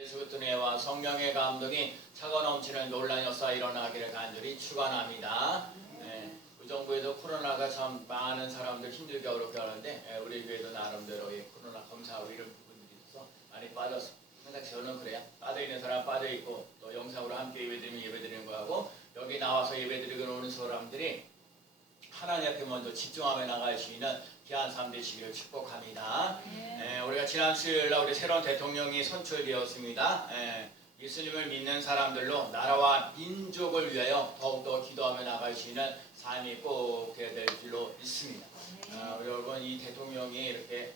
예수 은혜와 성령의 감동이 차고 넘치는 놀란 역사 일어나기를 간절히 축원합니다. 의정부에도 코로나가 참 많은 사람들 힘들게 어렵게 하는데 우리 교회도 나름대로 코로나 검사하고 이런 부분들이 있어서 많이 빠졌어. 항상 저는 그래요. 빠져있는 사람 빠져있고 또 영상으로 함께 예배드리면 예배드리는 거하고 여기 나와서 예배드리고 오는 사람들이 하나님 앞에 먼저 집중하며 나갈 수 있는 귀한 삶 되시기를 축복합니다. 우리가 지난 수요일날 우리 새로운 대통령이 선출되었습니다. 예수님을 믿는 사람들로 나라와 민족을 위하여 더욱더 기도하며 나갈 수 있는 삶이 꼭 되어야 될 줄로 믿습니다. 여러분 이 대통령이 이렇게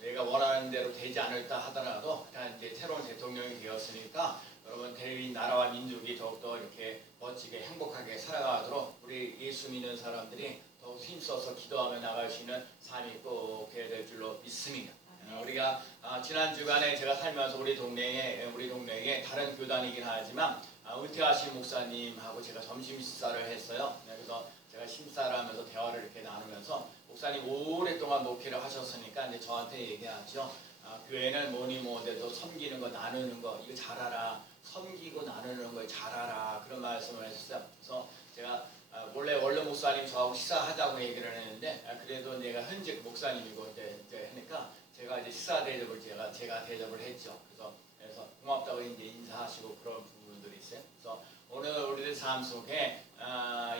내가 원하는 대로 되지 않을까 하더라도 이제 새로운 대통령이 되었으니까 여러분 대리 나라와 민족이 더욱더 이렇게 멋지게 행복하게 살아가도록 우리 예수 믿는 사람들이 더욱 힘써서 기도하며 나갈 수 있는 삶이 꼭 되어야 될 줄로 믿습니다. 우리가 지난 주간에 제가 살면서 우리 동네에 다른 교단이긴 하지만 은퇴하신 목사님하고 제가 점심 식사를 했어요. 그래서 제가 심사를 하면서 대화를 이렇게 나누면서 목사님 오랫동안 목회를 하셨으니까 이제 저한테 얘기하죠. 교회는 뭐니 뭐래도 섬기는 거 나누는 거 이거 잘하라. 섬기고 나누는 거 잘하라. 그런 말씀을 했어요. 그래서 제가 원래 목사님 저하고 식사하자고 얘기를 했는데 그래도 내가 현직 목사님이고 이제 하니까 제가 이제 식사 대접을 제가 대접을 했죠. 그래서 고맙다고 이제 인사하시고 그런 부분들이 있어요. 그래서 오늘 우리들 삶 속에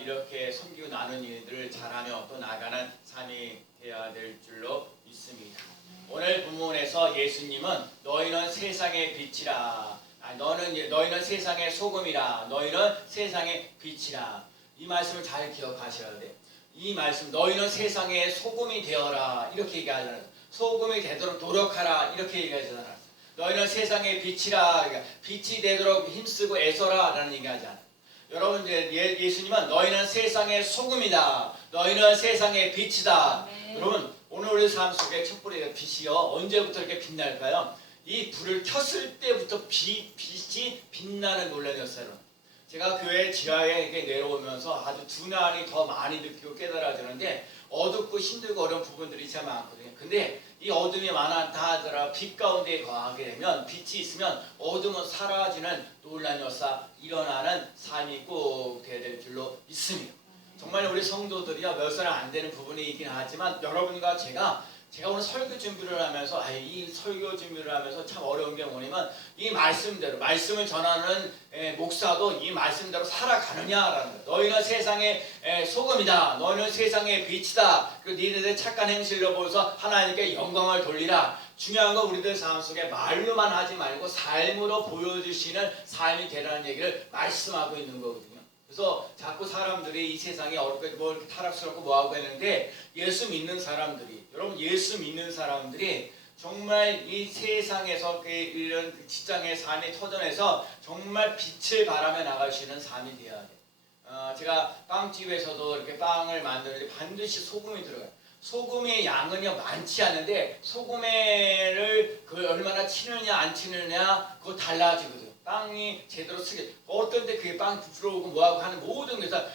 이렇게 섬기고 나누는 일들을 잘하며 또 나가는 삶이 되어야 될 줄로 믿습니다. 오늘 본문에서 예수님은 너희는 세상의 빛이라. 너희는 세상의 소금이라. 너희는 세상의 빛이라. 이 말씀을 잘 기억하셔야 돼요. 이 말씀 너희는 세상의 소금이 되어라 이렇게 얘기하잖아요. 소금이 되도록 노력하라 이렇게 얘기하잖아요. 너희는 세상의 빛이라. 그러니까 빛이 되도록 힘쓰고 애써라 라는 얘기하지 않아요. 여러분 예수님은 너희는 세상의 소금이다. 너희는 세상의 빛이다. 여러분 오늘 우리 삶 속에 촛불의 빛이요 언제부터 이렇게 빛날까요? 이 불을 켰을 때부터 빛이 빛나는 논란이었어요. 제가 교회 지하에 이렇게 내려오면서 아주 두난히 더 많이 느끼고 깨달아지는데 어둡고 힘들고 어려운 부분들이 참 많거든요. 근데 이 어둠이 많다 하더라 빛 가운데 거하게 되면 빛이 있으면 어둠은 사라지는 놀라운 역사 일어나는 삶이 꼭 되어야 될 줄로 믿습니다. 정말 우리 성도들이야 몇 살 안 되는 부분이 있긴 하지만 여러분과 제가 오늘 설교 준비를 하면서 이 설교 준비를 하면서 참 어려운 게 뭐냐면 이 말씀대로 말씀을 전하는 목사도 이 말씀대로 살아가느냐라는 거예요. 너희는 세상의 소금이다. 너희는 세상의 빛이다. 그리고 니네들 착한 행실로 보여서 하나님께 영광을 돌리라. 중요한 건 우리들 삶 속에 말로만 하지 말고 삶으로 보여주시는 삶이 되라는 얘기를 말씀하고 있는 거거든요. 그래서 자꾸 사람들이 이 세상에 어렵게 뭐 이렇게 타락스럽고 뭐하고 했는데 예수 믿는 사람들이 여러분 예수 믿는 사람들이 정말 이 세상에서 이런 직장의 삶의 터전에서 정말 빛을 발하며 나갈 수 있는 삶이 되어야 돼요. 제가 빵집에서도 이렇게 빵을 만드는데 반드시 소금이 들어가요. 소금의 양은요 많지 않은데 소금을 얼마나 치느냐 안 치느냐 그거 달라지거든요. 빵이 제대로 쓰게 어떤 때 그게 빵 부풀어오고 뭐하고 하는 모든 것에서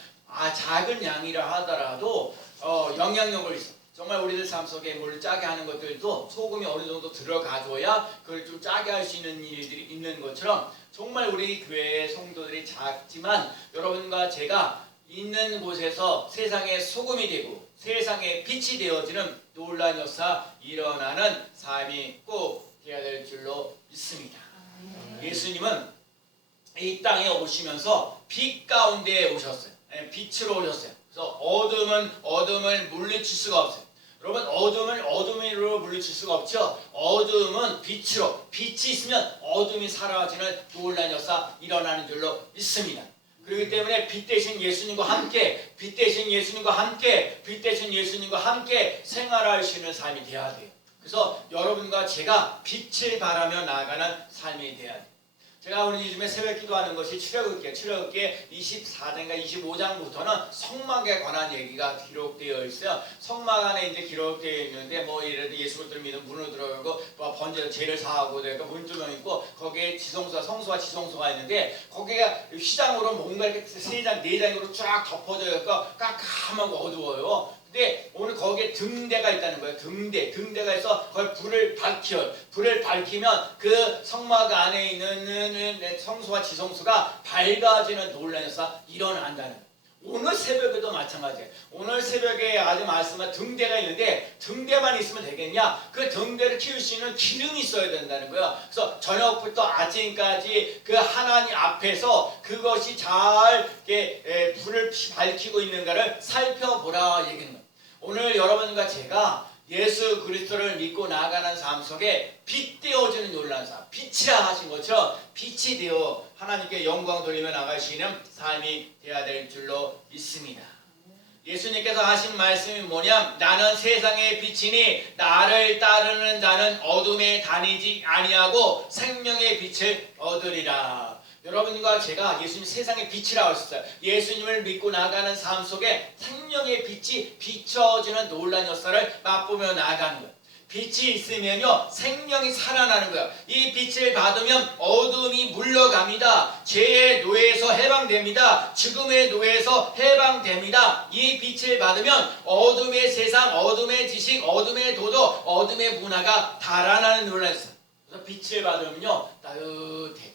작은 양이라 하더라도 영향력을 있어. 정말 우리들 삶 속에 뭘 짜게 하는 것들도 소금이 어느 정도 들어가줘야 그걸 좀 짜게 할 수 있는 일들이 있는 것처럼 정말 우리 교회의 성도들이 작지만 여러분과 제가 있는 곳에서 세상의 소금이 되고 세상의 빛이 되어지는 놀라운 역사 일어나는 삶이 꼭 되어야 될 줄로 믿습니다. 예수님은 이 땅에 오시면서 빛 가운데에 오셨어요. 빛으로 오셨어요. 그래서 어둠을 물리칠 수가 없어요. 여러분 어둠으로 물리칠 수가 없죠. 어둠은 빛으로 빛이 있으면 어둠이 사라지는 놀라운 역사 일어나는 줄로 믿습니다. 그렇기 때문에 빛 대신 예수님과 함께 생활할 수 있는 삶이 되어야 돼요. 그래서 여러분과 제가 빛을 발하며 나아가는 삶이 되어야 돼요. 제가 오늘 요즘에 새벽 기도하는 것이 출애굽기 24장인가 25장부터는 성막에 관한 얘기가 기록되어 있어요. 성막 안에 이제 기록되어 있는데 뭐 예를 들어 예수 그리스도를 믿으면 문으로 들어가고 뭐 번제로 죄를 사하고 그러니까 문두명 있고 거기에 성소와 지성소가 있는데 거기가 휘장으로 뭔가 이렇게 3장 4장으로 쫙 덮어져 있고 깜깜하고 어두워요. 근데 오늘 거기에 등대가 있다는 거예요. 등대가 있어 거기 불을 밝히면 그 성막 안에 있는 성소와 지성소가 밝아지는 놀라운 역사가 일어난다는 거예요. 오늘 새벽에도 마찬가지예요. 오늘 새벽에 아주 말씀한 등대가 있는데 등대만 있으면 되겠냐? 그 등대를 키울 수 있는 기름이 있어야 된다는 거예요. 그래서 저녁부터 아침까지 그 하나님 앞에서 그것이 잘 이렇게 불을 밝히고 있는가를 살펴보라 얘기하는 거예요. 오늘 여러분과 제가 예수 그리스도를 믿고 나아가는 삶 속에 빛 되어주는 놀라운 삶, 빛이라 하신 것처럼 빛이 되어 하나님께 영광 돌리며 나가시는 삶이 되어야 될 줄로 믿습니다. 예수님께서 하신 말씀이 뭐냐? 나는 세상의 빛이니 나를 따르는 자는 어둠에 다니지 아니하고 생명의 빛을 얻으리라. 여러분과 제가 예수님 세상의 빛이라고 했어요. 예수님을 믿고 나가는 삶 속에 생명의 빛이 비춰지는 놀라운 역사를 맛보며 나아가는 거예요. 빛이 있으면요 생명이 살아나는 거예요. 이 빛을 받으면 어둠이 물러갑니다. 죄의 노예에서 해방됩니다. 죽음의 노예에서 해방됩니다. 이 빛을 받으면 어둠의 세상, 어둠의 지식, 어둠의 도덕, 어둠의 문화가 달아나는 놀라운 역사. 그래서 빛을 받으면요 따뜻해.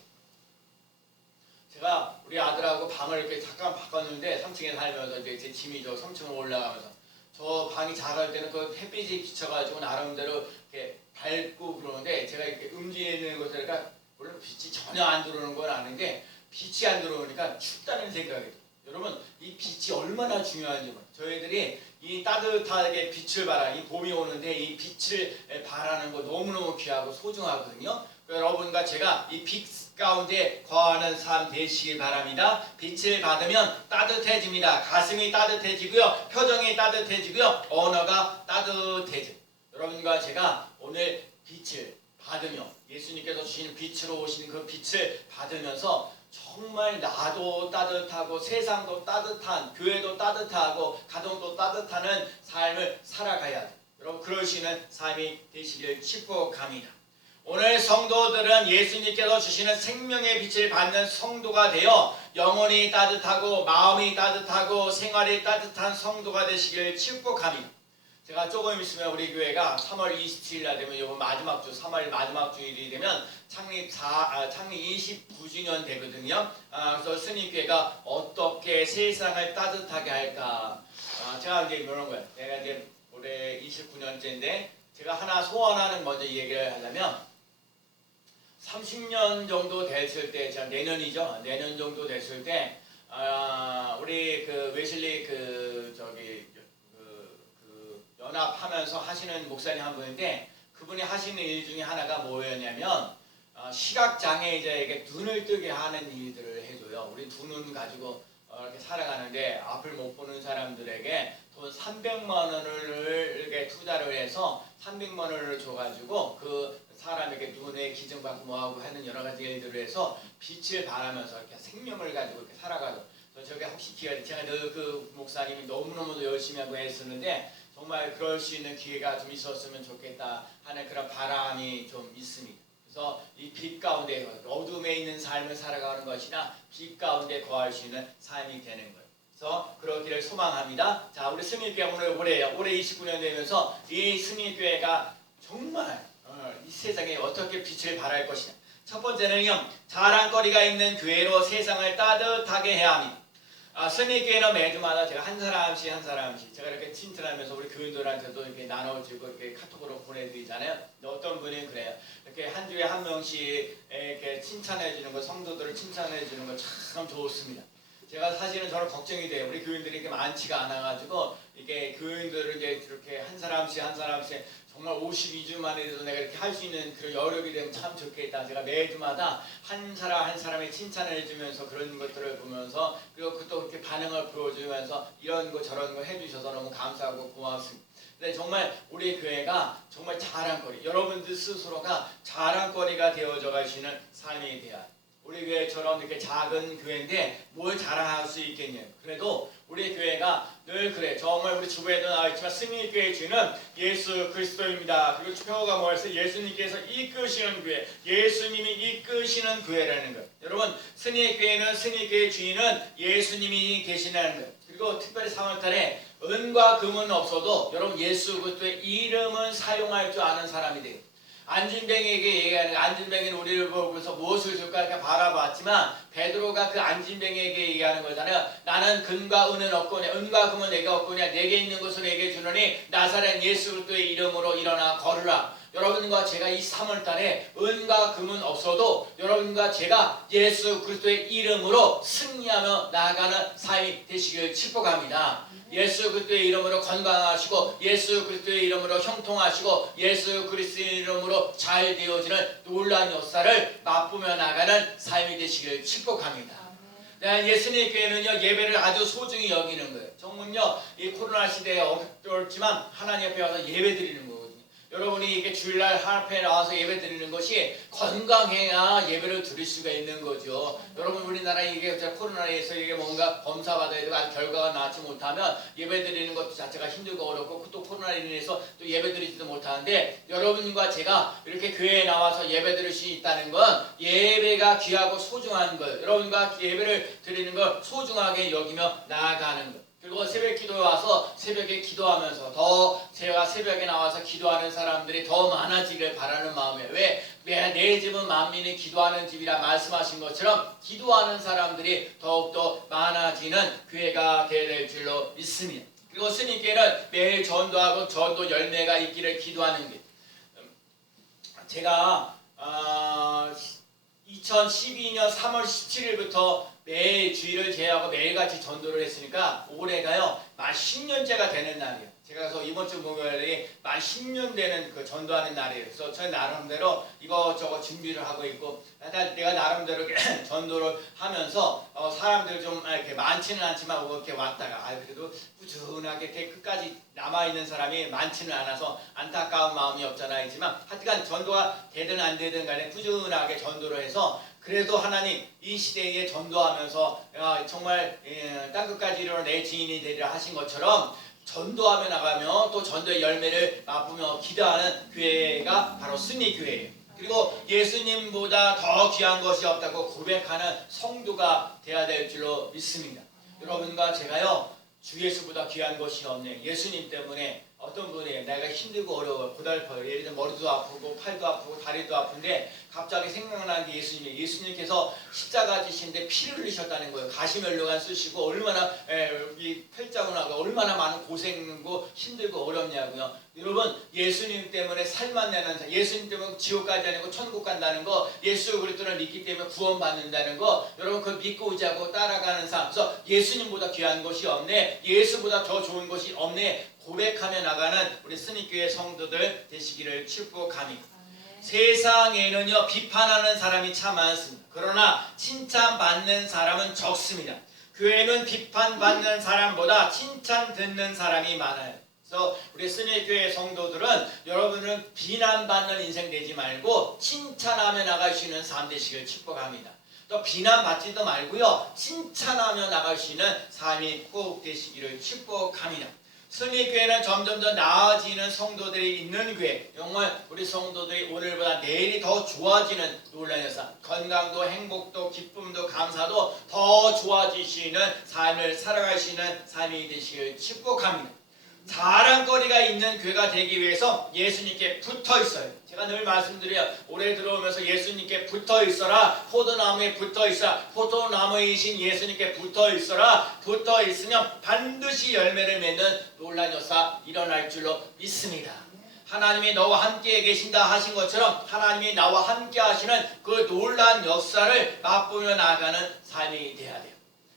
제가 우리 아들하고 방을 이렇게 잠깐 바꿨는데 3층에 살면서 이제 제 짐이 저 3층으로 올라가면서 저 방이 작을 때는 그 햇빛이 비쳐가지고 나름대로 이렇게 밝고 그러는데 제가 이렇게 움직이는 것이니까 물론 빛이 전혀 안 들어오는 건 아는데 빛이 안 들어오니까 춥다는 생각이 들어요. 여러분 이 빛이 얼마나 중요한지 몰라요. 저희들이 이 따뜻하게 빛을 발하, 이 봄이 오는데 이 빛을 발하는 거 너무너무 귀하고 소중하거든요. 여러분과 제가 이 빛 가운데 거하는 삶 되시길 바랍니다. 빛을 받으면 따뜻해집니다. 가슴이 따뜻해지고요. 표정이 따뜻해지고요. 언어가 따뜻해집니다. 여러분과 제가 오늘 빛을 받으며 예수님께서 주시는 빛으로 오시는 그 빛을 받으면서 정말 나도 따뜻하고 세상도 따뜻한 교회도 따뜻하고 가정도 따뜻한 삶을 살아가야 돼요. 여러분 그럴 수 있는 삶이 되시길 축복합니다. 오늘 성도들은 예수님께서 주시는 생명의 빛을 받는 성도가 되어 영혼이 따뜻하고 마음이 따뜻하고 생활이 따뜻한 성도가 되시길 축복합니다. 제가 조금 있으면 우리 교회가 3월 27일 날 되면 이번 마지막 주 3월 마지막 주일이 되면 창립 29주년 되거든요. 그래서 스님교회가 어떻게 세상을 따뜻하게 할까? 제가 이제 이런 거예요. 내가 이제 올해 29년째인데 제가 하나 소원하는 먼저 얘기를 하려면 30년 정도 됐을 때, 제가 내년이죠. 내년 정도 됐을 때, 우리 그 웨슬리 연합하면서 하시는 목사님 한 분인데, 그분이 하시는 일 중에 하나가 뭐였냐면, 시각장애인자에게 눈을 뜨게 하는 일들을 해줘요. 우리 두 눈 가지고 이렇게 살아가는데, 앞을 못 보는 사람들에게 돈 300만 원을 이렇게 투자를 해서 300만 원을 줘가지고 그 사람에게 눈에 기증받고 뭐하고 하는 여러 가지 일들을 해서 빛을 발하면서 이렇게 생명을 가지고 이렇게 살아가고 저게 혹시 기회가 제가 그 목사님이 너무너무 열심히 하고 했었는데 정말 그럴 수 있는 기회가 좀 있었으면 좋겠다 하는 그런 바람이 좀 있습니다. 그래서 이 빛 가운데 어둠에 있는 삶을 살아가는 것이나 빛 가운데 거할 수 있는 삶이 되는 거예요. 그래서 그러기를 소망합니다. 자, 우리 승리교회 올해 29년 되면서 이 승리교회가 정말 이 세상에 어떻게 빛을 발할 것이냐. 첫 번째는요, 자랑거리가 있는 교회로 세상을 따뜻하게 해야 합니다. 승리교회는 매주마다 제가 한 사람씩 제가 이렇게 칭찬하면서 우리 교인들한테도 이렇게 나눠주고 이렇게 카톡으로 보내드리잖아요. 어떤 분이 그래요. 이렇게 한 주에 한 명씩 이렇게 칭찬해주는 거, 성도들을 칭찬해주는 거 참 좋습니다. 제가 사실은 저는 걱정이 돼요. 우리 교인들이 이렇게 많지가 않아가지고 이게 교인들을 이제 이렇게 한 사람씩 정말 52주 만에도 내가 이렇게 할 수 있는 그런 여력이 되면 참 좋겠다. 제가 매주마다 한 사람의 칭찬을 해주면서 그런 것들을 보면서 그리고 또 그렇게 반응을 보여주면서 이런 거 저런 거 해주셔서 너무 감사하고 고맙습니다. 근데 정말 우리 교회가 정말 자랑거리, 여러분들 스스로가 자랑거리가 되어져 가시는 삶이 돼야 우리 교회처럼 이렇게 작은 교회인데 뭘 자랑할 수 있겠냐고. 그래도 우리 교회가 늘 그래. 정말 우리 주부에도 나와있지만 승리교회의 주는 예수 그리스도입니다. 그리고 표어가 뭐였어요? 예수님께서 이끄시는 교회, 예수님이 이끄시는 교회라는 거예요. 여러분 승리교회는 승리교회의 주인은 예수님이 계시다는 거예요. 그리고 특별히 3월달에 은과 금은 없어도 여러분 예수 그리스도의 이름은 사용할 줄 아는 사람이 돼요. 안진뱅이에게 얘기하는, 안진뱅이는 우리를 보고서 무엇을 줄까 이렇게 바라봤지만 베드로가 그 안진뱅이에게 얘기하는 거잖아요. 나는 금과 은은 없거냐, 은과 금은 내게 없거냐, 내게 있는 것을 내게 주노니 나사렛 예수 그리스도의 이름으로 일어나 걸으라. 여러분과 제가 이 3월달에 은과 금은 없어도 여러분과 제가 예수 그리스도의 이름으로 승리하며 나아가는 삶이 되시길 축복합니다. 예수 그리스도의 이름으로 건강하시고 예수 그리스도의 이름으로 형통하시고 예수 그리스도의 이름으로 잘 되어지는 놀라운 역사를 맛보며 나가는 삶이 되시길 축복합니다. 예수님 교회는요, 예배를 아주 소중히 여기는 거예요. 정말요, 이 코로나 시대에 어렵지만 하나님 앞에 와서 예배 드리는 거거든요. 여러분이 이렇게 주일날 하나님에 나와서 예배 드리는 것이 건강해야 예배를 드릴 수가 있는 거죠. 여러분, 우리나라 이게 코로나에서 이게 뭔가 검사받아야 되고 아직 결과가 나지 못하면 예배 드리는 것도 자체가 힘들고 어렵고 또 코로나로 인해서 또 예배 드리지도 못하는데, 여러분과 제가 이렇게 교회에 나와서 예배 드릴 수 있다는 건 예배가 귀하고 소중한 것, 여러분과 예배를 드리는 걸 소중하게 여기며 나아가는 것. 그리고 새벽 기도에 와서 새벽에 기도하면서 더 제가 새벽에 나와서 기도하는 사람들이 더 많아지길 바라는 마음에, 왜? 내 집은 만민이 기도하는 집이라 말씀하신 것처럼 기도하는 사람들이 더욱더 많아지는 교회가 되어야 될 줄로 믿습니다. 그리고 스님께는 매일 전도하고 전도 열매가 있기를 기도하는 게, 제가 2012년 3월 17일부터 매일 주일을 제외하고 매일같이 전도를 했으니까 올해가요 만 10년째가 되는 날이에요. 제가 그래서 이번 주 목요일이 만 10년 되는 그 전도하는 날이에요. 그래서 저는 나름대로 이것저것 준비를 하고 있고, 내가 나름대로 전도를 하면서 사람들 좀 이렇게 많지는 않지만 이렇게 왔다가 그래도 꾸준하게 이렇게 끝까지 남아있는 사람이 많지는 않아서 안타까운 마음이 없잖아 있지만, 하여간 전도가 되든 안 되든 간에 꾸준하게 전도를 해서 그래도 하나님 이 시대에 전도하면서 정말 땅끝까지 이르러 내 지인이 되리라 하신 것처럼 전도하며 나가며 또 전도의 열매를 맛보며 기도하는 교회가 바로 승리교회예요. 그리고 예수님보다 더 귀한 것이 없다고 고백하는 성도가 되어야 될 줄로 믿습니다. 여러분과 제가요, 주 예수보다 귀한 것이 없네. 예수님 때문에 어떤 분이 내가 힘들고 어려워 고달퍼요. 예를 들면 머리도 아프고 팔도 아프고 다리도 아픈데 갑자기 생각나는 게 예수님이에요. 예수님께서 십자가 지신데 피를 흘리셨다는 거예요. 가시면류관 쓰시고 얼마나 이 팔자고 나고 얼마나 많은 고생이고 힘들고 어렵냐고요. 여러분, 예수님 때문에 살만 내는 사, 예수님 때문에 지옥 가지 않고 천국 간다는 거, 예수 그리스도를 믿기 때문에 구원받는다는 거, 여러분 그걸 믿고 의지하고 따라가는 삶. 그래서 예수님보다 귀한 것이 없네, 예수보다 더 좋은 것이 없네 고백하며 나가는 우리 스님교회 성도들 되시기를 축복합니다. 세상에는요 비판하는 사람이 참 많습니다. 그러나 칭찬받는 사람은 적습니다. 교회는 비판받는 사람보다 칭찬 듣는 사람이 많아요. 그래서 우리 스님교회 성도들은 여러분은 비난받는 인생 되지 말고 칭찬하며 나갈 수 있는 삶 되시기를 축복합니다. 또 비난받지도 말고요, 칭찬하며 나갈 수 있는 삶이 꼭 되시기를 축복합니다. 승리교회는 점점 더 나아지는 성도들이 있는 교회, 정말 우리 성도들이 오늘보다 내일이 더 좋아지는 놀라운 역사, 건강도 행복도 기쁨도 감사도 더 좋아지시는 삶을 살아가시는 삶이 되시길 축복합니다. 자랑거리가 있는 교회가 되기 위해서 예수님께 붙어 있어요. 제가 늘 말씀드려요. 올해 들어오면서 예수님께 붙어 있어라. 포도나무에 붙어 있어라. 포도나무이신 예수님께 붙어 있어라. 붙어 있으면 반드시 열매를 맺는 놀라운 역사 일어날 줄로 믿습니다. 하나님이 너와 함께 계신다 하신 것처럼 하나님이 나와 함께 하시는 그 놀라운 역사를 맛보며 나아가는 삶이 되어야 돼요.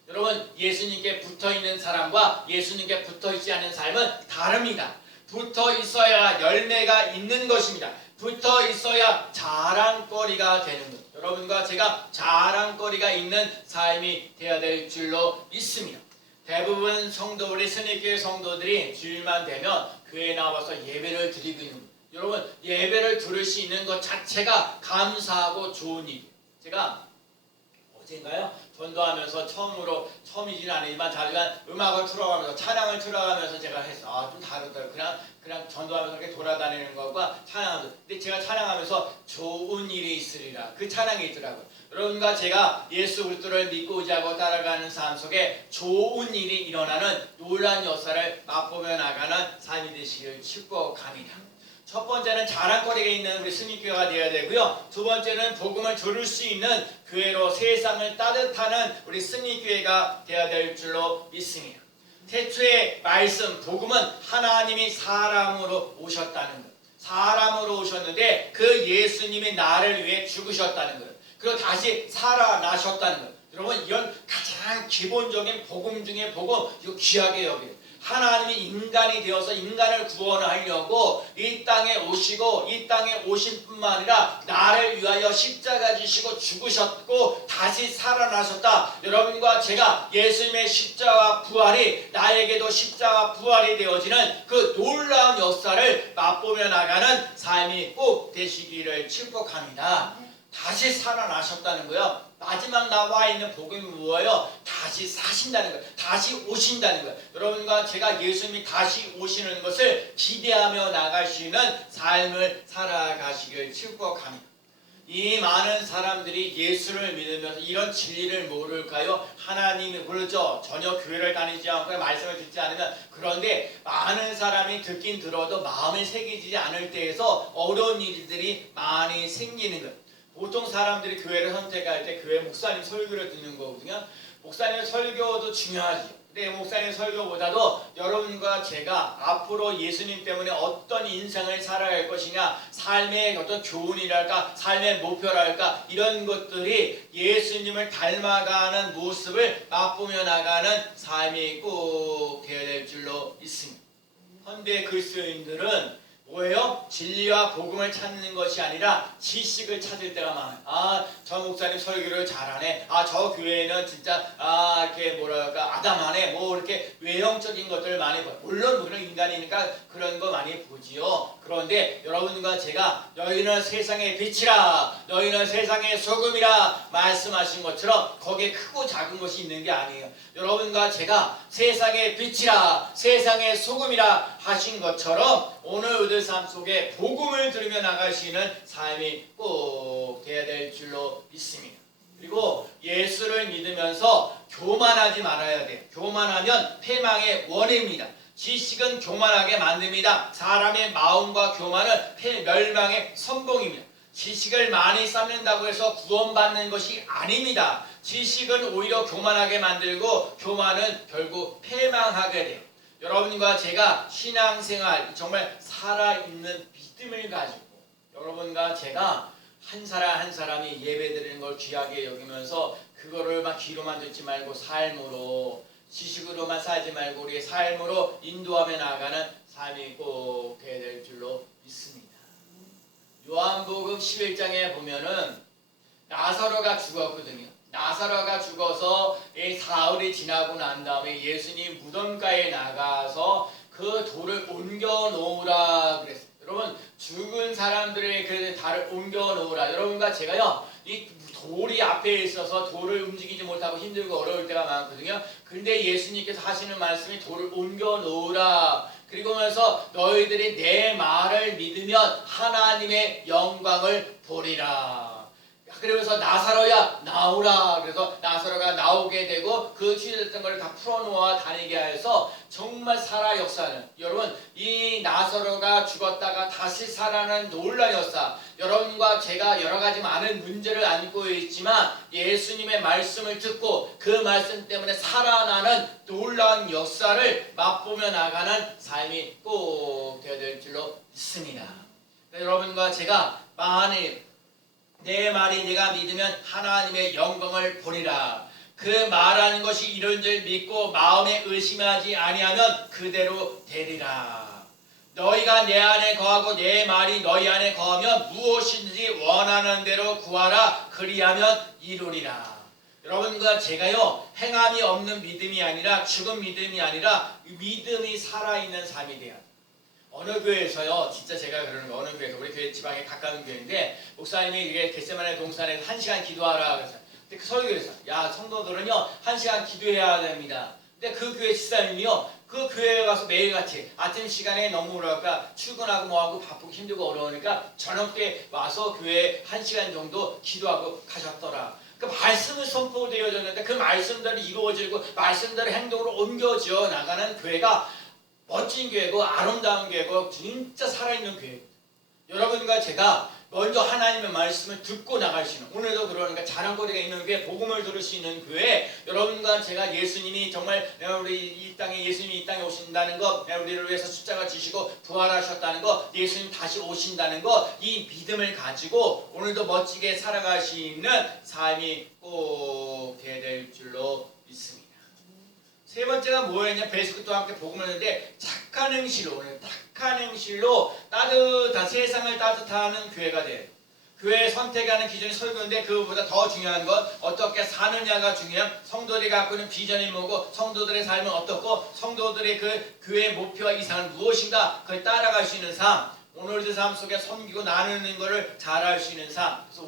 여러분, 예수님께 붙어있는 사람과 예수님께 붙어있지 않은 삶은 다릅니다. 붙어있어야 열매가 있는 것입니다. 붙어있어야 자랑거리가 되는 것. 여러분과 제가 자랑거리가 있는 삶이 되어야 될 줄로 믿습니다. 대부분 성도, 우리 스님교회 성도들이 주일만 되면 교회에 나와서 예배를 드리고 있는 것. 여러분, 예배를 들을 수 있는 것 자체가 감사하고 좋은 일이에요. 제가 언젠가요? 전도하면서 처음이진 아니지만 자기가 음악을 틀어가면서 찬양을 틀어가면서 제가 했어. 좀 다르더라고요. 그냥 전도하면서 이렇게 돌아다니는 것과 찬양하면서. 근데 제가 찬양하면서 좋은 일이 있으리라. 그 찬양이 있더라고요. 여러분과 제가 예수 그리스도를 믿고 의지하고 따라가는 삶 속에 좋은 일이 일어나는 놀라운 역사를 맛보며 나가는 삶이 되시길 축복합니다. 첫 번째는 자랑거리가 있는 우리 승리교회가 되어야 되고요. 두 번째는 복음을 들을 수 있는 교회로 세상을 따뜻하는 우리 승리교회가 되어야 될 줄로 믿습니다. 태초의 말씀, 복음은 하나님이 사람으로 오셨다는 것. 사람으로 오셨는데 그 예수님이 나를 위해 죽으셨다는 것. 그리고 다시 살아나셨다는 것. 여러분, 이런 가장 기본적인 복음 중에 복음, 이거 귀하게 여겨요. 하나님이 인간이 되어서 인간을 구원하려고 이 땅에 오시고 이 땅에 오실 뿐만 아니라 나를 위하여 십자가 지시고 죽으셨고 다시 살아나셨다. 여러분과 제가 예수님의 십자가 부활이 나에게도 십자가 부활이 되어지는 그 놀라운 역사를 맛보며 나가는 삶이 꼭 되시기를 축복합니다. 다시 살아나셨다는 거요. 마지막 나와 있는 복음이 뭐예요? 다시 사신다는 거예요. 다시 오신다는 거예요. 여러분과 제가 예수님이 다시 오시는 것을 기대하며 나갈 수 있는 삶을 살아가시길 축복합니다. 이 많은 사람들이 예수를 믿으면서 이런 진리를 모를까요? 하나님이 그렇죠. 전혀 교회를 다니지 않고 말씀을 듣지 않으면 그런데 많은 사람이 듣긴 들어도 마음에 새기지 않을 때에서 어려운 일들이 많이 생기는 거예요. 보통 사람들이 교회를 선택할 때 교회 목사님 설교를 듣는 거거든요. 목사님 설교도 중요하죠. 근데 목사님 설교보다도 여러분과 제가 앞으로 예수님 때문에 어떤 인생을 살아갈 것이냐, 삶의 어떤 교훈이랄까, 삶의 목표랄까, 이런 것들이 예수님을 닮아가는 모습을 맛보며 나가는 삶이 꼭 되어야 될 줄로 믿습니다. 현대 그리스도인들은 뭐예요? 진리와 복음을 찾는 것이 아니라 지식을 찾을 때가 많아요. 저 목사님 설교를 잘하네. 저 교회는 진짜 이렇게 뭐랄까 아담하네. 뭐 이렇게 외형적인 것들을 많이 봐요. 물론 우리는 인간이니까 그런 거 많이 보지요. 그런데 여러분과 제가 너희는 세상의 빛이라, 너희는 세상의 소금이라 말씀하신 것처럼 거기에 크고 작은 것이 있는 게 아니에요. 여러분과 제가 세상의 빛이라, 세상의 소금이라 하신 것처럼 오늘 우리들 삶 속에 복음을 들으며 나가시는 삶이 꼭 되어야 될 줄로 믿습니다. 그리고 예수를 믿으면서 교만하지 말아야 돼요. 교만하면 패망의 원인입니다. 지식은 교만하게 만듭니다. 사람의 마음과 교만은 멸망의 선봉입니다. 지식을 많이 쌓는다고 해서 구원받는 것이 아닙니다. 지식은 오히려 교만하게 만들고 교만은 결국 패망하게 돼요. 여러분과 제가 신앙생활 정말 살아있는 믿음을 가지고 여러분과 제가 한 사람 한 사람이 예배드리는 걸 귀하게 여기면서 그거를 막 귀로만 듣지 말고 삶으로 지식으로만 살지 말고 우리의 삶으로 인도하며 나아가는 삶이 꼭 되어야 될 줄로 믿습니다. 요한복음 11장에 보면은 나사로가 죽었거든요. 나사로가 죽어서 사흘이 지나고 난 다음에 예수님 무덤가에 나가서 그 돌을 옮겨 놓으라 그랬어요. 여러분, 죽은 사람들의 그 달을 옮겨 놓으라. 여러분과 제가요, 이 돌이 앞에 있어서 돌을 움직이지 못하고 힘들고 어려울 때가 많거든요. 근데 예수님께서 하시는 말씀이 돌을 옮겨 놓으라. 그리고면서 너희들이 내 말을 믿으면 하나님의 영광을 보리라. 그러면서 나사로야 나오라. 그래서 나사로가 나오게 되고 그 취했던 걸 다 풀어놓아 다니게 해서 정말 살아 역사는 여러분 이 나사로가 죽었다가 다시 살아나는 놀라운 역사. 여러분과 제가 여러 가지 많은 문제를 안고 있지만 예수님의 말씀을 듣고 그 말씀 때문에 살아나는 놀라운 역사를 맛보며 나가는 삶이 꼭 되어야 될 줄로 믿습니다. 여러분과 제가 만일 내 말이 네가 믿으면 하나님의 영광을 보리라. 그 말하는 것이 이런 줄 믿고 마음에 의심하지 아니하면 그대로 되리라. 너희가 내 안에 거하고 내 말이 너희 안에 거하면 무엇인지 원하는 대로 구하라. 그리하면 이루리라. 여러분과 제가요 행함이 없는 믿음이 아니라 죽은 믿음이 아니라 믿음이 살아있는 삶이 돼요. 어느 교회에서요, 진짜 제가 그러는 거, 어느 교회에서, 우리 교회 지방에 가까운 교회인데, 목사님이 이게 겟세마네 동산에서 1시간 기도하라 그랬어요. 근데 그 설교에서 야 성도들은요 1시간 기도해야 됩니다. 근데 그 교회 집사님이요 그 교회에 가서 매일같이 아침 시간에 너무 뭐랄까 출근하고 뭐하고 바쁘고 힘들고 어려우니까 저녁 때 와서 교회에 1시간 정도 기도하고 가셨더라. 그 말씀을 선포되어졌는데 그 말씀대로 이루어지고 말씀대로 행동으로 옮겨져 나가는 교회가 멋진 교회고 아름다운 교회고 진짜 살아있는 교회. 여러분과 제가 먼저 하나님의 말씀을 듣고 나갈 수 있는 오늘도 그러니까 자랑거리가 있는 교회 복음을 들을 수 있는 교회 여러분과 제가 예수님이 정말 우리 이 땅에 예수님이 이 땅에 오신다는 것 우리를 위해서 십자가 지시고 부활하셨다는 것 예수님 다시 오신다는 것 이 믿음을 가지고 오늘도 멋지게 살아갈 수 있는 삶이 꼭 돼야 될 줄로 믿습니다. 세 번째가 뭐였냐? 베스크도와 함께 복음을 했는데 착한 행실로 오늘 착한 행실로 따뜻한 세상을 따뜻하는 교회가 돼요. 교회 선택하는 기준이 설교인데 그것보다 더 중요한 건 어떻게 사느냐가 중요한 성도들이 갖고 있는 비전이 뭐고 성도들의 삶은 어떻고 성도들의 그 교회의 목표와 이상은 무엇인가 그걸 따라갈 수 있는 삶 오늘의 삶 속에 섬기고 나누는 것을 잘할 수 있는 삶. 그래서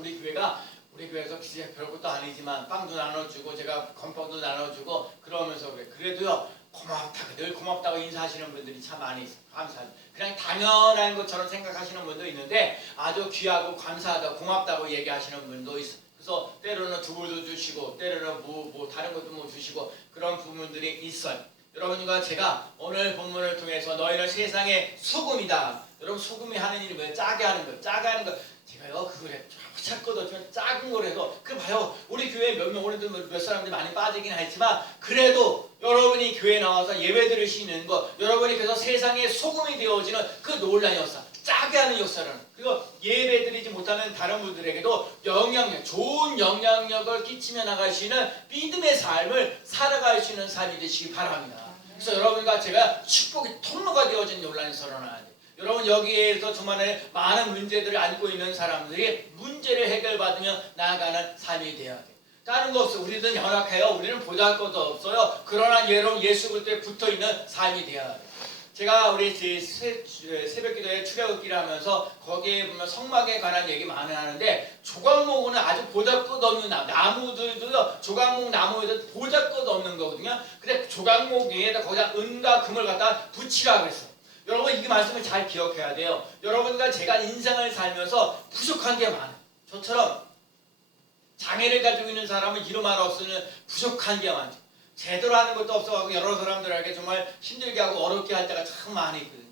우리 교회에서 진짜 별것도 아니지만 빵도 나눠주고 제가 건빵도 나눠주고 그러면서 그래. 그래도요 고맙다 늘 고맙다고 인사하시는 분들이 참 많이 있어요. 감사합니다. 그냥 당연한 것처럼 생각하시는 분도 있는데 아주 귀하고 감사하다고 고맙다고 얘기하시는 분도 있어요. 그래서 때로는 두부도 주시고 때로는 뭐 다른 것도 뭐 주시고 그런 부분들이 있어요. 여러분과 제가 오늘 본문을 통해서 너희는 세상의 소금이다. 여러분 소금이 하는 일이 뭐예요? 짜게 하는 거예요. 짜게 하는 거. 제가요 그거래 자꾸 더 작은 거라서 그 봐요 우리 교회 몇 명 오늘도 몇 사람들이 많이 빠지긴 했지만 그래도 여러분이 교회 나와서 예배 드릴 수 있는 것 여러분이 그래서 세상의 소금이 되어지는 그 놀라운 역사 짜게 하는 역사를 그리고 예배 드리지 못하는 다른 분들에게도 영향력 좋은 영향력을 끼치며 나갈 수 있는 믿음의 삶을 살아갈 수 있는 삶이 되시기 바랍니다. 그래서 여러분과 제가 축복의 통로가 되어진 논란이 선언하야 돼요. 여러분 여기에서 정말 많은 문제들을 안고 있는 사람들이 문제를 해결받으며 나아가는 삶이 되어야 돼요. 다른 거 없어요. 우리는 연약해요. 우리는 보잘것도 없어요. 그러나 여러분 예수 그리스도에 붙어있는 삶이 되어야 돼요. 제가 우리 새벽기도에 출애굽기를 하면서 거기에 보면 성막에 관한 얘기 많이 하는데 조각목은 아주 보잘것없는 나무들도요. 조각목 나무에도 보잘것없는 거거든요. 근데 조각목 위에다 거기다 은과 금을 갖다 붙이라 그랬어요. 여러분 이 말씀을 잘 기억해야 돼요. 여러분과 제가 인생을 살면서 부족한 게 많아요. 저처럼 장애를 가지고 있는 사람은 이루 말 없으면 부족한 게 많죠. 제대로 하는 것도 없어가지고 여러 사람들에게 정말 힘들게 하고 어렵게 할 때가 참 많이 있거든요.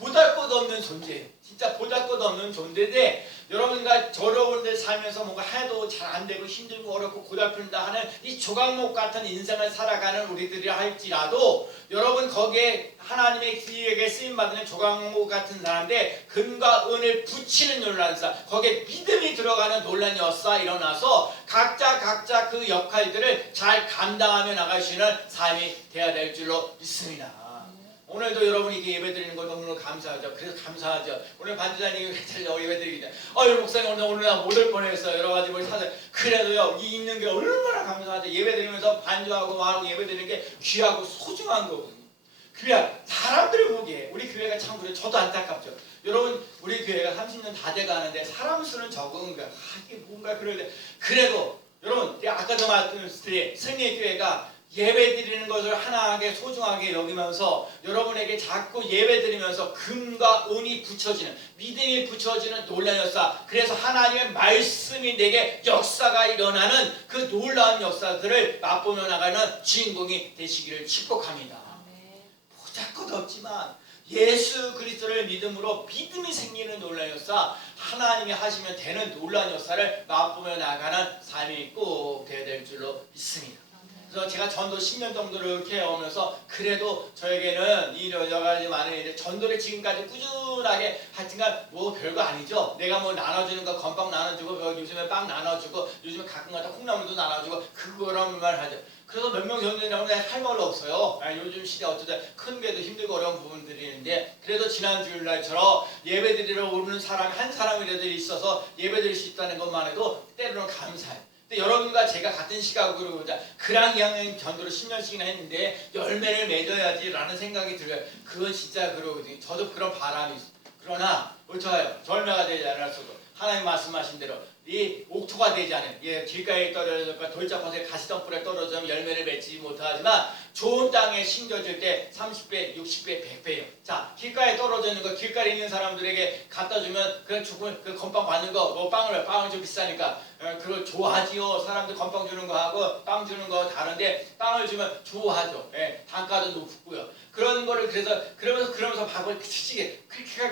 보잘것없는 존재예요. 진짜 보잘것없는 존재인데 여러분과 여러분들 살면서 뭔가 해도 잘 안되고 힘들고 어렵고 고달픈다 하는 이 조각목 같은 인생을 살아가는 우리들이 할지라도 여러분 거기에 하나님의 길에게 쓰임받는 조각목 같은 사람인데 금과 은을 붙이는 논란사 거기에 믿음이 들어가는 논란이 일어나서 각자 그 역할들을 잘 감당하며 나갈 수 있는 삶이 되어야 될 줄로 믿습니다. 오늘도 여러분이 예배드리는 거 너무 감사하죠. 그래서 감사하죠. 오늘 반주자님이 예배드리기 전에 목사님 오늘 나 못 올 뻔했어요. 여러 가지 뭘 사서 그래도요 이 있는 게 얼마나 감사하죠. 예배드리면서 반주하고 말하고 예배드리는 게 귀하고 소중한 거거든요. 그래야 사람들을 보기에 우리 교회가 참 그래 저도 안타깝죠. 여러분 우리 교회가 30년 다 돼가는데 사람 수는 적은 거야. 이게 뭔가 그런데 그래도 여러분 아까도 말씀드린 승리의 교회가 예배드리는 것을 하나하게 소중하게 여기면서 여러분에게 자꾸 예배드리면서 금과 은이 붙여지는 믿음이 붙여지는 놀라운 역사 그래서 하나님의 말씀이 내게 역사가 일어나는 그 놀라운 역사들을 맛보며 나가는 주인공이 되시기를 축복합니다. 보잘것없지만 예수 그리스도를 믿음으로 믿음이 생기는 놀라운 역사 하나님이 하시면 되는 놀라운 역사를 맛보며 나가는 삶이 꼭 되어야 될 줄로 믿습니다. 그래서 제가 전도 10년 정도를 이렇게 해오면서 그래도 저에게는 이 여러 가지 많은 일들 전도를 지금까지 꾸준하게 하여튼간 뭐 별거 아니죠. 내가 뭐 나눠주는 거 건빵 나눠주고 요즘에 빵 나눠주고 요즘에 가끔가다 콩나물도 나눠주고 그거란 말 하죠. 그래서 몇 명 전도에 나오는데 할 말 없어요. 요즘 시대 어쩌다 큰 게도 힘들고 어려운 부분들이 있는데 그래도 지난 주일날처럼 예배드리러 오는 사람이 한 사람이라도 있어서 예배드릴 수 있다는 것만 해도 때로는 감사해요. 근데 여러분과 제가 같은 시각으로 그랑 2학년 전도를 10년씩이나 했는데 열매를 맺어야지 라는 생각이 들어요. 그건 진짜 그러거든요. 저도 그런 바람이 있어요. 그러나 좋아요. 절매가 되지 않았어도 하나님 말씀하신 대로 이 옥토가 되지 않은 길가에 떨어질까 돌짝밭에 가시덤불에 떨어지면 열매를 맺지 못하지만 좋은 땅에 심겨질 때 30배, 60배, 100배예요. 자, 길가에 떨어져 있는 거 길가에 있는 사람들에게 갖다 주면 그 죽은 그 건빵 받는 거, 뭐 빵을 좀 비싸니까 그걸 좋아하지요. 사람들 건빵 주는 거 하고 빵 주는 거 다른데 빵을 주면 좋아하죠. 단가도 높고요. 그런 거를 그러면서 밥을 치치게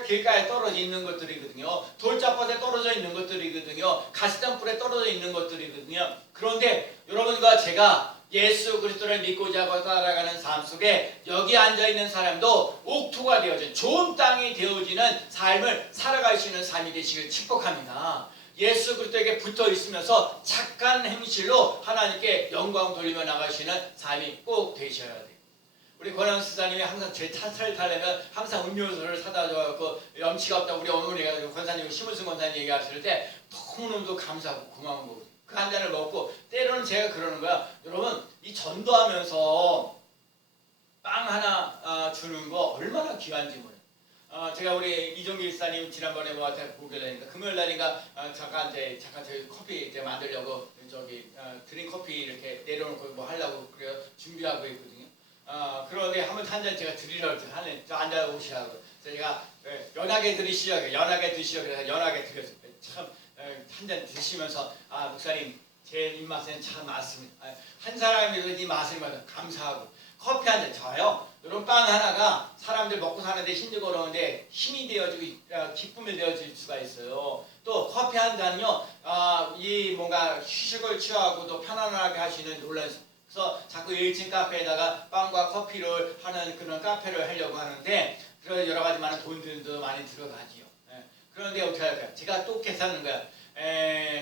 길가에 떨어져 있는 것들이거든요. 돌짝밭에 떨어져 있는 것들이거든요. 가시덤불에 떨어져 있는 것들이거든요. 그런데 여러분과 제가 예수 그리스도를 믿고자 살아가는 삶 속에 여기 앉아 있는 사람도 옥토가 되어진 좋은 땅이 되어지는 삶을 살아갈 수 있는 삶이 되시길 축복합니다. 예수 그리스도에게 붙어 있으면서 착한 행실로 하나님께 영광 돌리며 나가시는 삶이 꼭 되셔야 돼요. 우리 권영 수사님이 항상 제 차를 타려면 항상 음료수를 사다 줘갖고 염치가 없다고 우리 어머니가 권사님 심은승 권사님 얘기하실 때 너무너무 감사하고 고마운 거고 그 한 잔을 먹고 때로는 제가 그러는 거야. 여러분 이 전도하면서 빵 하나 주는 거 얼마나 귀한지 몰라요. 제가 우리 이종기 일사님 지난번에 뭐한테 보게 되니까 금요일 날인가 잠깐 저희 커피 이제 만들려고 드림 커피 이렇게 내려놓고 뭐 하려고 그래요. 준비하고 있거든요. 그런데 한번 한 잔 제가 드리려고 하는 앉아 오시라고. 제가 연하게 드시죠. 연하게 드시죠. 그래서 연하게 드렸어요. 참 한 잔 드시면서 목사님 제 입맛에는 참 맞습니다. 한 사람이라도 이 맛을 받아 감사하고 커피 한 잔 저요. 이런 빵 하나가 사람들 먹고 사는데 힘들고 그러는데 힘이 되어지고 기쁨이 되어질 수가 있어요. 또 커피 한 잔은요. 이 뭔가 휴식을 취하고도 편안하게 하시는 놀라운. 그래서 자꾸 1층 카페에다가 빵과 커피를 하는 그런 카페를 하려고 하는데 그런 여러 가지 많은 돈들도 많이 들어가지요. 그런데 어떻게 할까요? 제가 또 계산하는 거야.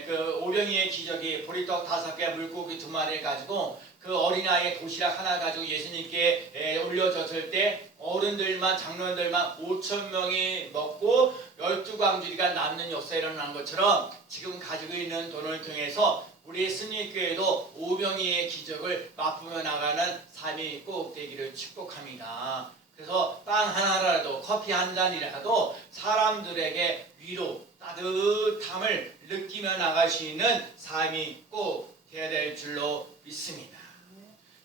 그 오병이의 기적이 보리떡 5개, 물고기 2마리를 가지고 그 어린아이의 도시락 하나 가지고 예수님께 올려졌을 때 어른들만 장로들만 5,000명이 먹고 12광주리가 남는 역사에 일어난 것처럼 지금 가지고 있는 돈을 통해서 우리 승리교회도 오병이의 기적을 맛보며 나가는 삶이 꼭 되기를 축복합니다. 그래서 빵 하나라도 커피 한 잔이라도 사람들에게 위로 따뜻함을 느끼며 나갈 수 있는 삶이 꼭 되어야 될 줄로 믿습니다.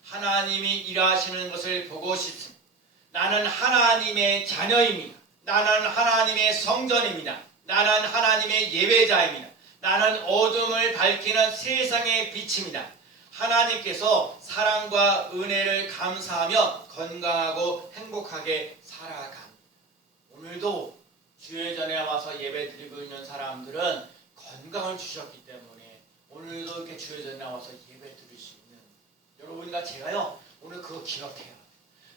하나님이 일하시는 것을 보고 싶습니다. 나는 하나님의 자녀입니다. 나는 하나님의 성전입니다. 나는 하나님의 예배자입니다. 나는 어둠을 밝히는 세상의 빛입니다. 하나님께서 사랑과 은혜를 감사하며 건강하고 행복하게 살아갑니다. 오늘도 주의 전에 와서 예배 드리고 있는 사람들은 건강을 주셨기 때문에 오늘도 이렇게 주의 전에 와서 예배 드릴 수 있는 여러분과 제가요 오늘 그거 기억해요.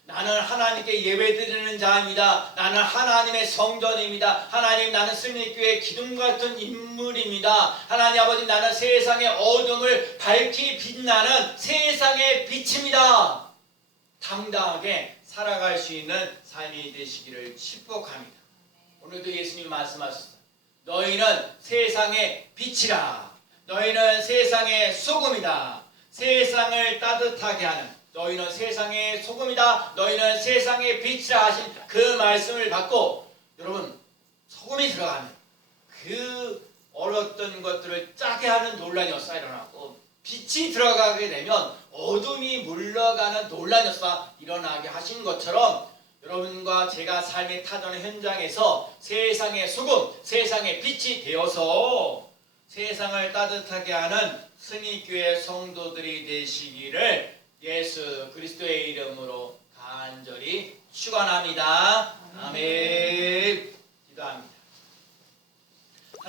나는 하나님께 예배드리는 자입니다. 나는 하나님의 성전입니다. 하나님 나는 승리교회 기둥 같은 인물입니다. 하나님 아버지 나는 세상의 어둠을 밝히 빛나는 세상의 빛입니다. 당당하게 살아갈 수 있는 삶이 되시기를 축복합니다. 오늘도 예수님이 말씀하셨어요. 너희는 세상의 빛이라. 너희는 세상의 소금이다. 세상을 따뜻하게 하는 너희는 세상의 소금이다. 너희는 세상의 빛이라 하신 그 말씀을 받고 여러분 소금이 들어가면 그 어렸던 것들을 짜게 하는 논란이 일어나고 빛이 들어가게 되면 어둠이 물러가는 논란이 일어나게 하신 것처럼 여러분과 제가 삶의 타전의 현장에서 세상의 소금, 세상의 빛이 되어서 세상을 따뜻하게 하는 승리교회 성도들이 되시기를 예수 그리스도의 이름으로 간절히 축원합니다. 아멘.